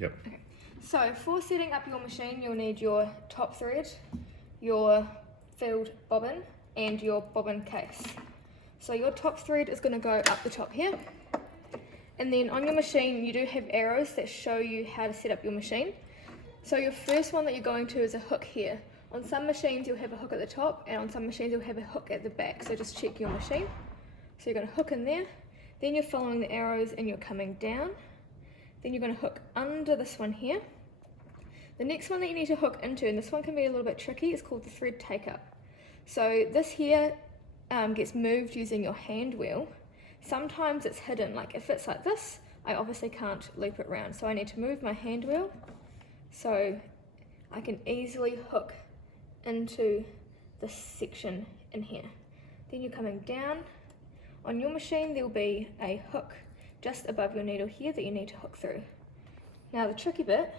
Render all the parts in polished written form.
Yep. Okay. So for setting up your machine, you'll need your top thread, your filled bobbin, and your bobbin case. So your top thread is going to go up the top here, and then on your machine you do have arrows that show you how to set up your machine. So your first one that you're going to is a hook here. On some machines you'll have a hook at the top, and on some machines you'll have a hook at the back, so just check your machine. So you're going to hook in there, then you're following the arrows and you're coming down, then you're going to hook under this one here. The next one that you need to hook into, and this one can be a little bit tricky, is called the thread take up. So this here gets moved using your hand wheel. Sometimes it's hidden, like if it's like this, I obviously can't loop it around, so I need to move my hand wheel so I can easily hook into this section in here. Then you're coming down. On your machine there will be a hook just above your needle here that you need to hook through. Now the tricky bit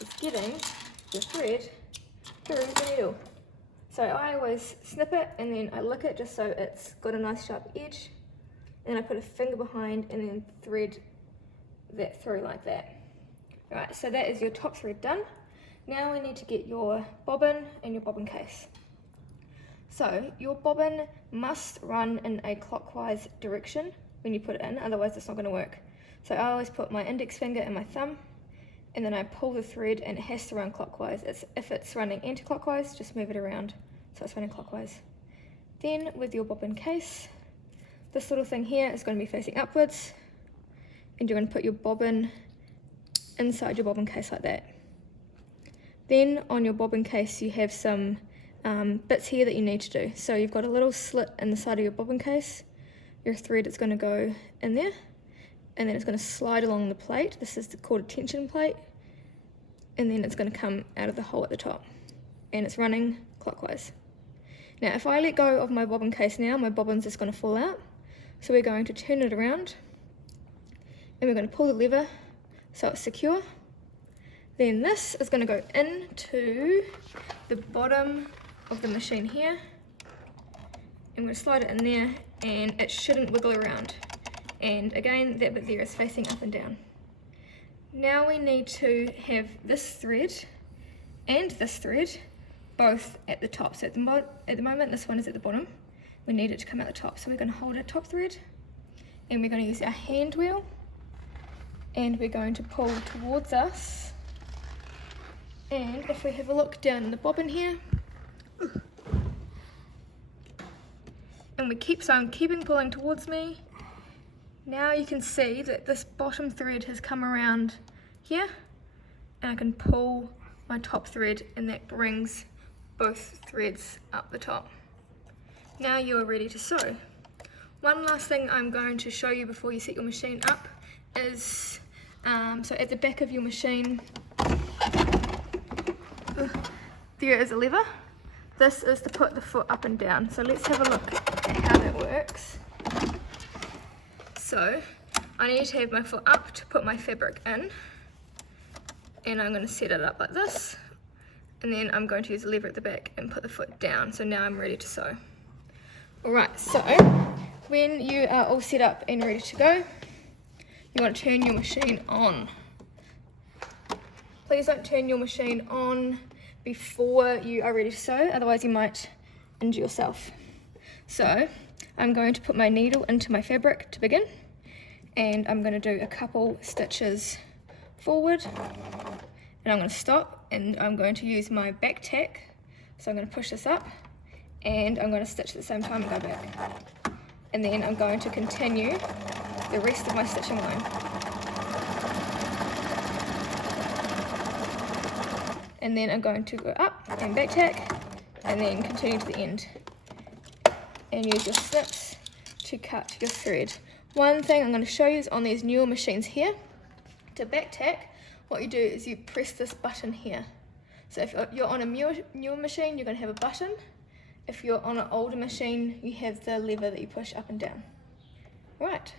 is getting the thread through the needle. So I always snip it and then I lick it just so it's got a nice sharp edge, and I put a finger behind and then thread that through like that. Right, so that is your top thread done. Now we need to get your bobbin and your bobbin case. So your bobbin must run in a clockwise direction when you put it in, otherwise it's not going to work. So I always put my index finger and my thumb, and then I pull the thread and it has to run clockwise. If it's running anti-clockwise, just move it around so it's running clockwise. Then with your bobbin case, this little thing here is going to be facing upwards, and you're going to put your bobbin inside your bobbin case like that. Then on your bobbin case you have some bits here that you need to do. So you've got a little slit in the side of your bobbin case. Your thread is going to go in there, and then it's going to slide along the plate. This is called a tension plate, and then it's going to come out of the hole at the top, and it's running clockwise. Now if I let go of my bobbin case now, my bobbin's just going to fall out. So we're going to turn it around, and we're going to pull the lever so it's secure. Then this is going to go into the bottom of the machine here, and we'll slide it in there, and it shouldn't wiggle around. And again, that bit there is facing up and down. Now we need to have this thread and this thread both at the top. So at the moment this one is at the bottom. We need it to come out the top. So we're going to hold our top thread, and we're going to use our hand wheel, and we're going to pull towards us. And if we have a look down in the bobbin here, and we keep pulling towards me, now you can see that this bottom thread has come around here, and I can pull my top thread, and that brings both threads up the top. Now you are ready to sew. One last thing I'm going to show you before you set your machine up is, so at the back of your machine, there is a lever. This is to put the foot up and down. So let's have a look at how that works. So I need to have my foot up to put my fabric in, and I'm going to set it up like this, and then I'm going to use a lever at the back and put the foot down. So now I'm ready to sew. Alright, so when you are all set up and ready to go, you want to turn your machine on. Please don't turn your machine on before you are ready to sew, otherwise you might injure yourself. So I'm going to put my needle into my fabric to begin, and I'm going to do a couple stitches forward, and I'm going to stop, and I'm going to use my back tack. So I'm going to push this up, and I'm going to stitch at the same time and go back, and then I'm going to continue the rest of my stitching line. And then I'm going to go up and back tack, and then continue to the end, and use your snips to cut your thread. One thing I'm going to show you is on these newer machines here, to back tack, what you do is you press this button here. So if you're on a newer machine, you're going to have a button. If you're on an older machine, you have the lever that you push up and down. Right.